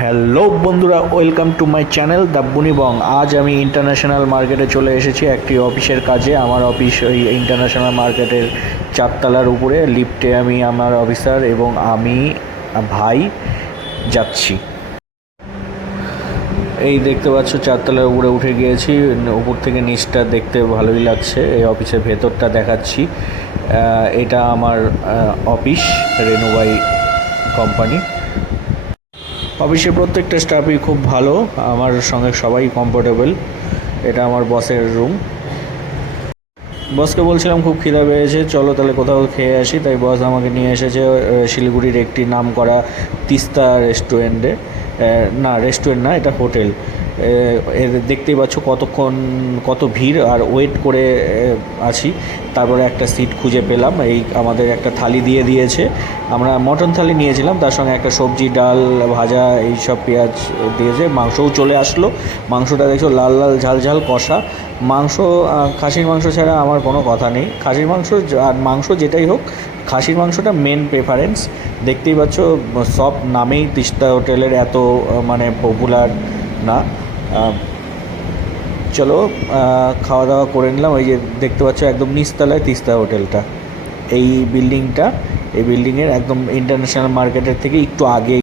Hello বন্ধুরা, welcome to my channel the Bunny Bong. আজ আমি ইন্টারন্যাশনাল মার্কেটে চলে এসেছি একটি অফিসের কাজে। আমার অফিস ওই ইন্টারন্যাশনাল মার্কেটের 4 তলার উপরে। লিফটে আমি, আমার অফিসার এবং আমি ভাই যাচ্ছি। এই দেখতে পাচ্ছ 4 তলার উপরে উঠে গিয়েছি। উপর থেকে নিচটা দেখতে ভালোই লাগছে। এই অফিসের ভেতরটা দেখাচ্ছি। এটা আমার অফিস, রেনুবাই কোম্পানি। অফিসের প্রত্যেকটা স্টাফই খুব ভালো, আমার সঙ্গে সবাই কমফোর্টেবল। এটা আমার বসের রুম। বসকে বলছিলাম খুব খিদা পেয়েছে, চলো তাহলে কোথাও খেয়ে আসি। তাই বস আমাকে নিয়ে এসেছে শিলিগুড়ির একটি নামকরা তিস্তা রেস্টুরেন্টে। না, রেস্টুরেন্ট না, এটা হোটেল। দেখতেই পাচ্ছ কত ভিড়, আর ওয়েট করে আছি। তারপরে একটা সিট খুঁজে পেলাম। এই আমাদের একটা থালি দিয়ে দিয়েছে। আমরা মটন থালি নিয়েছিলাম, তার সঙ্গে একটা সবজি, ডাল, ভাজা, এই সব পেঁয়াজ দিয়েছে। মাংসও চলে আসলো। মাংসটা দেখছো লাল লাল ঝাল ঝাল কষা মাংস। খাসির মাংস ছাড়া আমার কোনো কথা নেই। খাসির মাংস আর মাংস যেটাই হোক, খাসির মাংসটা মেন প্রেফারেন্স। দেখতেই পাচ্ছ সব নামেই তিস্তা হোটেলের এত মানে পপুলার না। চলো খাওয়া দাওয়া করে নিলাম। ওই যে দেখতে পাচ্ছ একদম নিচতলায় তিস্তা হোটেলটা। এই বিল্ডিংয়ের একদম ইন্টারন্যাশনাল মার্কেটের থেকে একটু আগে।